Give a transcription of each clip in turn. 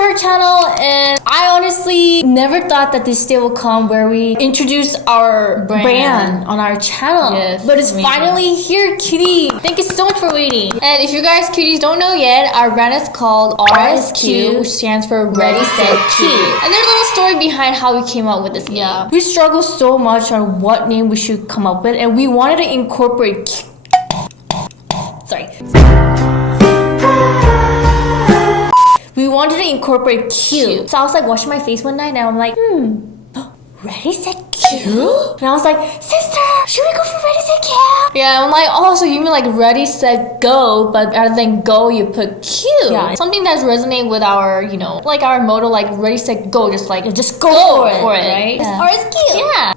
to our channel, and I honestly never thought that this day will come where we introduce our brand on our channel. Yes, but it's amazing. finally here, cutie. Thank you so much for waiting. And if you guys cuties don't know yet, our brand is called RSQ, which stands for Ready Set Cute. And there's a little story behind how we came up with this name. Yeah, we struggled so much on what name we should come up with, and we wanted to incorporate we wanted to incorporate cute. So I was like washing my face one night and I'm like, Ready Set Cute? And I was like, sister, should we go for Ready Set Cute? Yeah, I'm like, oh, so you mean like Ready Set Go, but rather than go you put cute. Yeah. Something that's resonate with our, you know, like our motto, like Ready Set Go, just go for it, right? Yeah. Or it's cute. Yeah.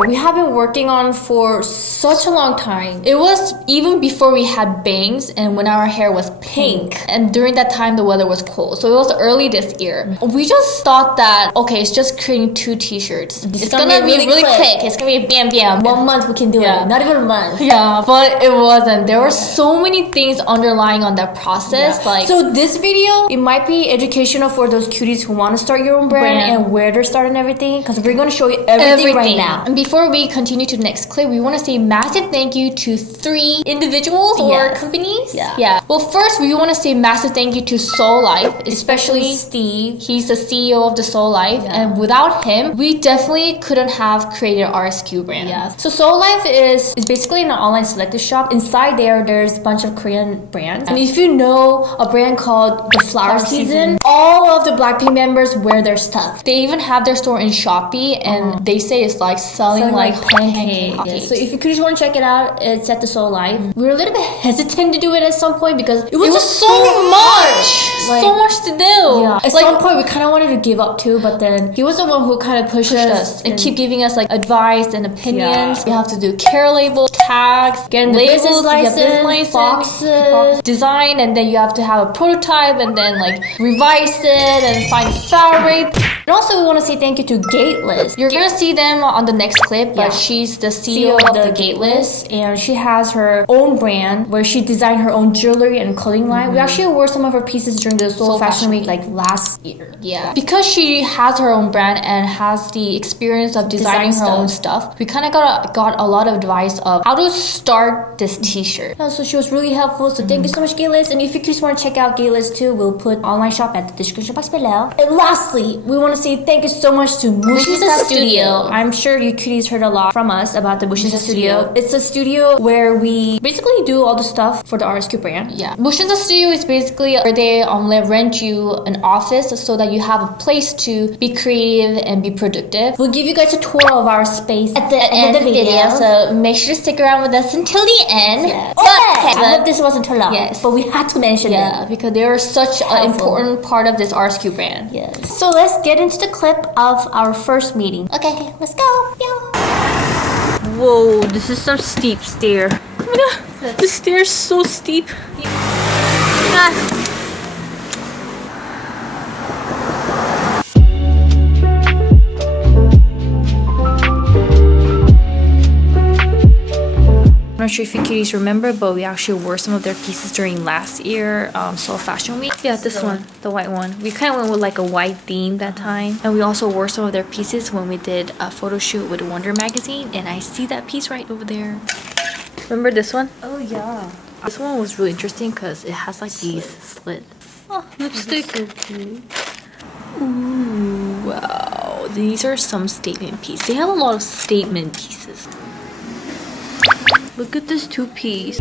We have been working on for such a long time. It was even before we had bangs and when our hair was pink. And during that time, the weather was cold. So it was early this year. We just thought that, okay, it's just creating 2 t-shirts. It's gonna be really quick. It's gonna be bam bam. 1 month we can do Yeah. it. Not even a month. Yeah, but it wasn't. There were so many things underlying on that process. Yeah. Like, so this video, it might be educational for those cuties who want to start your own brand and where to start and everything, because we're going to show you everything right now. And before we continue to the next clip, we want to say massive thank you to 3 individuals or companies. Yeah. Well, first we want to say massive thank you to Seoul Life, especially Steve. He's the CEO of the Seoul Life, and without him, we definitely couldn't have created RSQ brand. Yeah. So Seoul Life is basically an online selective shop. Inside there's a bunch of Korean brands. And if you know a brand called The Flower Season, all of the Blackpink members wear their stuff. They even have their store in Shopee, and they say it's like selling like pancakes. Yeah. So if you could just want to check it out, it's at the Seoul Life. We were a little bit hesitant to do it at some point because it was so much. Like, so much to do. Yeah. At some point we kind of wanted to give up too, but then he was the one who kind of pushed us and keep giving us like advice and opinions. We have to do care labels, tags, get labels, business license, boxes, design, and then you have to have a prototype and then like revise it and find fabric. And also we want to say thank you to Gateless. You're gonna see them on the next clip, but she's the CEO of the Gateless, and she has her own brand where she designed her own jewelry and clothing line. We actually wore some of her pieces during the Seoul Fashion Week like last year. Yeah, because she has her own brand and has the experience of designing her own stuff, we kind of got a lot of advice of how to start this t-shirt. Yeah, so she was really helpful, so thank you so much, Gateless. And if you just want to check out Gateless too, we'll put online shop at the description box below. And lastly, we want to say thank you so much to Musinsa Studio. I'm sure you cuties heard a lot from us about the Musinsa Studio. It's a studio where we basically do all the stuff for the RSQ brand. Yeah, Musinsa Studio is basically where they rent you an office so that you have a place to be creative and be productive. We'll give you guys a tour of our space at the end of the video, so make sure to stick around with us until the end. Yes. I hope this wasn't too long. Yes, but we had to mention it because they are such an important part of this RSQ brand. Yes. So let's get into the clip of our first meeting. Okay, let's go. Whoa, this is some steep stair. Oh my god, the stair is so steep. I'm not sure if you cuties remember, but we actually wore some of their pieces during last year Seoul Fashion Week. Yeah, this one, the white one. We kind of went with like a white theme that time. And we also wore some of their pieces when we did a photo shoot with Wonder magazine. And I see that piece right over there. Remember this one? Oh yeah. This one was really interesting because it has like these slits. Oh, lipstick. Ooh, wow. These are some statement pieces. They have a lot of statement pieces. Look at this 2-piece.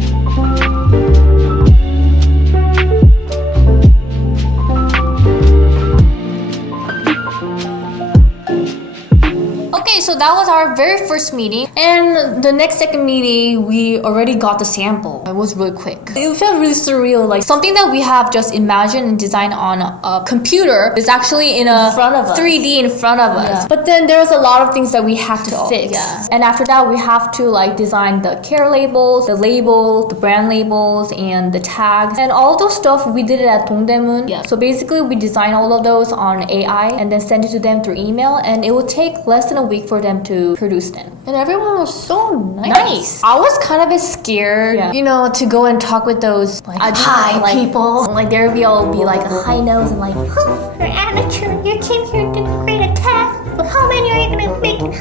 Okay, so that was our very first meeting, and the second meeting we already got the sample. It was really quick. It felt really surreal, like something that we have just imagined and designed on a computer is actually in front of us. 3D in front of us. But then there was a lot of things that we had to fix. Yeah. And after that we have to like design the care labels, the label, the brand labels, and the tags. And all those stuff we did it at Dongdaemun. Yeah. So basically we design all of those on AI and then send it to them through email, and it will take less than a week for them to produce them. And everyone was so nice. I was kind of a bit scared, you know, to go and talk with those like high people. Like there will be like a high nose and like, Oh, your attitude. You came here to create a test. But how many are you gonna make?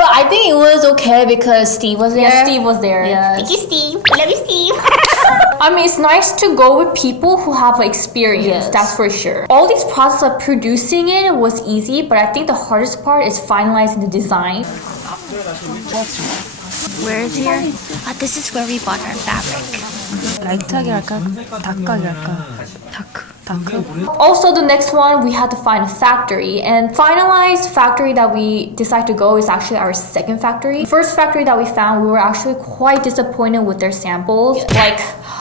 but I think it was okay because Steve was there. Yeah, Steve was there. Thank you, Steve. I love you, Steve. I mean, it's nice to go with people who have experience, that's for sure. All these process of producing it was easy, but I think the hardest part is finalizing the design. Where is here? This is where we bought our fabric. 라이트하게 할까? 다크하게 할까? 다크. Also, the next one, we had to find a factory, and finalized factory that we decided to go is actually our second factory. First factory that we found, we were actually quite disappointed with their samples.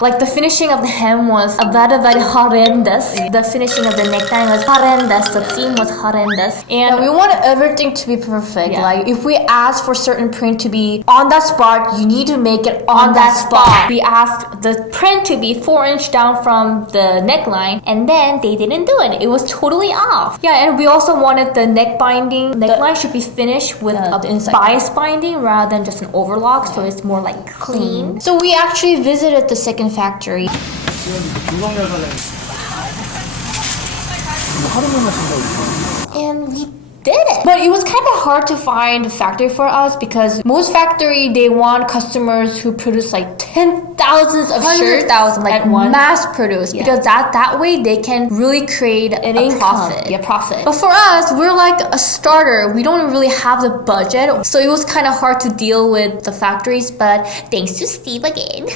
Like the finishing of the hem was very horrendous. The finishing of the neckline was horrendous. The seam was horrendous. And we wanted everything to be perfect. Like if we asked for certain print to be on that spot, you need to make it on that spot. We asked the print to be 4-inch down from the neckline, and then they didn't do it. It was totally off. Yeah, and we also wanted the neck binding. Neckline should be finished with a bias binding rather than just an overlock, so it's more like clean. So we actually visited the second factory. And we did it. But it was kind of hard to find a factory for us because most factory, they want customers who produce like 10,000s of shirts like mass produce, because that way they can really create a profit. But for us, we're like a starter. We don't really have the budget, so it was kind of hard to deal with the factories, but thanks to Steve again.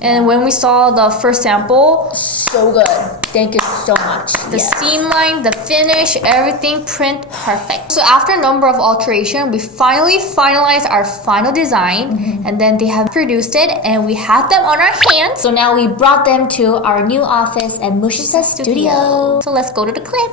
And when we saw the first sample, so good. Thank you so much. The seam line, the finish, everything, print, perfect. So after a number of alterations, we finally finalized our final design, and then they have produced it, and we have them on our hands. So now we brought them to our new office at Musinsa Studio. So let's go to the clip.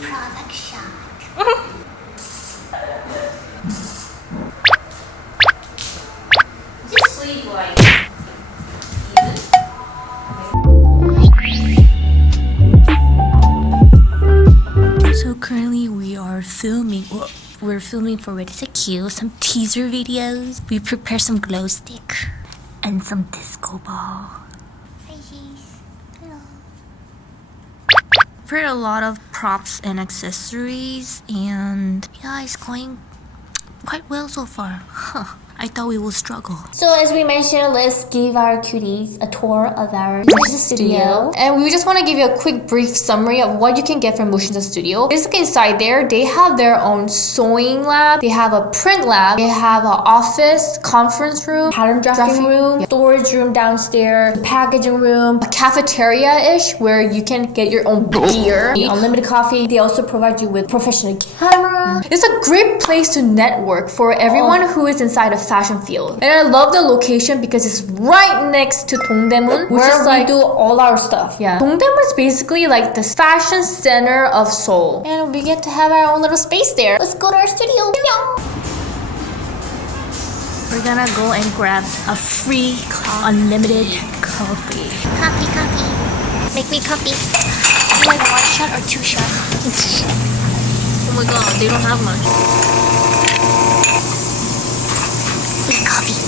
Product shot. Is this sleeve like even? So currently we are filming. We're filming for Ready Set Q, some teaser videos. We prepare some glow stick and some disco ball. Prepared a lot of props and accessories, and yeah, it's going quite well so far. I thought we would struggle. So as we mentioned, let's give our cuties a tour of our Musinsa Studio. And we just want to give you a quick brief summary of what you can get from Musinsa Studio. Basically inside there, they have their own sewing lab, they have a print lab, they have an office, conference room, pattern drafting room, storage room downstairs, packaging room, a cafeteria-ish where you can get your own beer, unlimited coffee. They also provide you with professional camera. It's a great place to network for everyone who is inside a fashion field. And I love the location because it's right next to Dongdaemun, where we do all our stuff. Dongdaemun is basically like the fashion center of Seoul. And we get to have our own little space there. Let's go to our studio. We're gonna go and grab a free unlimited coffee. Coffee. Make me coffee. Do you like 1 shot or 2 shots? Oh my god, they don't have much. Free coffee.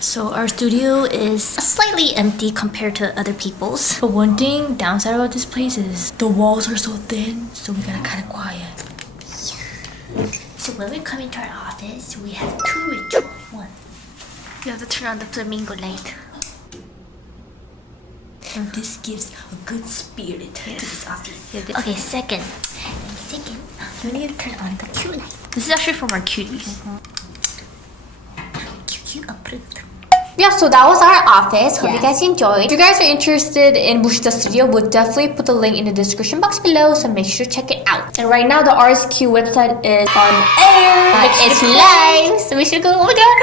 So our studio is slightly empty compared to other people's. But one thing downside about this place is the walls are so thin, so we gotta kind of quiet. So when we come into our office, we have 2 rituals. 1, You have to turn on the flamingo light. This gives a good spirit to this office. Okay, second, you need to turn on the cute light. This is actually from our cuties. Cute approved. Yeah, so that was our office. Hope you Yes. guys enjoyed. If you guys are interested in Musinsa Studio, we'll definitely put the link in the description box below, so make sure to check it out. And right now, the RSQ website is on air. It's live, so we should go. Oh my god,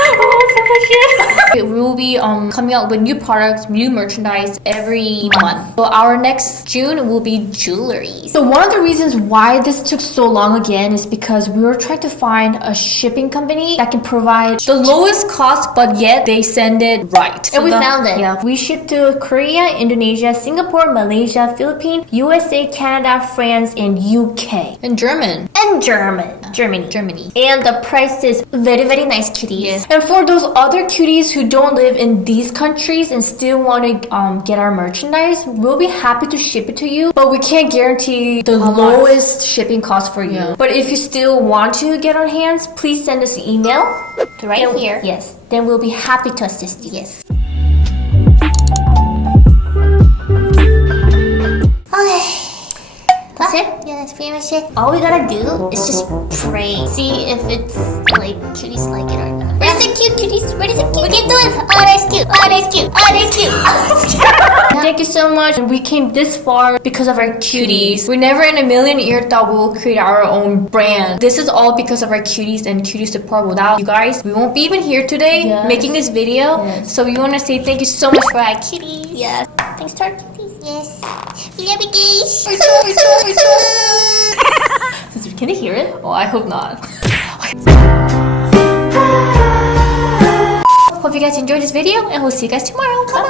so much shit. We will be coming out with new products, new merchandise every month. So our next June will be jewelry. So one of the reasons why this took so long again is because we were trying to find a shipping company that can provide The lowest cost, but yet they send it right. and we found it. Yeah. We ship to Korea, Indonesia, Singapore, Malaysia, Philippines, USA, Canada, France, and UK. And German. And Germany. And the price is very, very nice, cuties. Yes. And for those other cuties who don't live in these countries and still want to get our merchandise, we'll be happy to ship it to you. But we can't guarantee the lowest shipping cost for you. Yeah. But if you still want to get on hands, please send us an email. Right here. Yes. Then we'll be happy to assist you. Yes. Okay. That's it? Yeah, that's pretty much it. All we gotta do is just pray. See if it's like cuties like it or not. Where is it cute, cuties? Where is it cute? We can do it. Oh, that's cute. Oh, that's cute. Oh, that's cute. Thank you so much. We came this far because of our cuties. We never in a million years thought we will create our own brand. This is all because of our cuties and cutie support. Without you guys, we won't be even here today Yes. making this video. Yes. So we want to say thank you so much for our Cuties. Yes. Thanks to our cuties. Yes. We love you guys. Can they hear it? Oh, I hope not. Hope you guys enjoyed this video, and we'll see you guys tomorrow. Bye.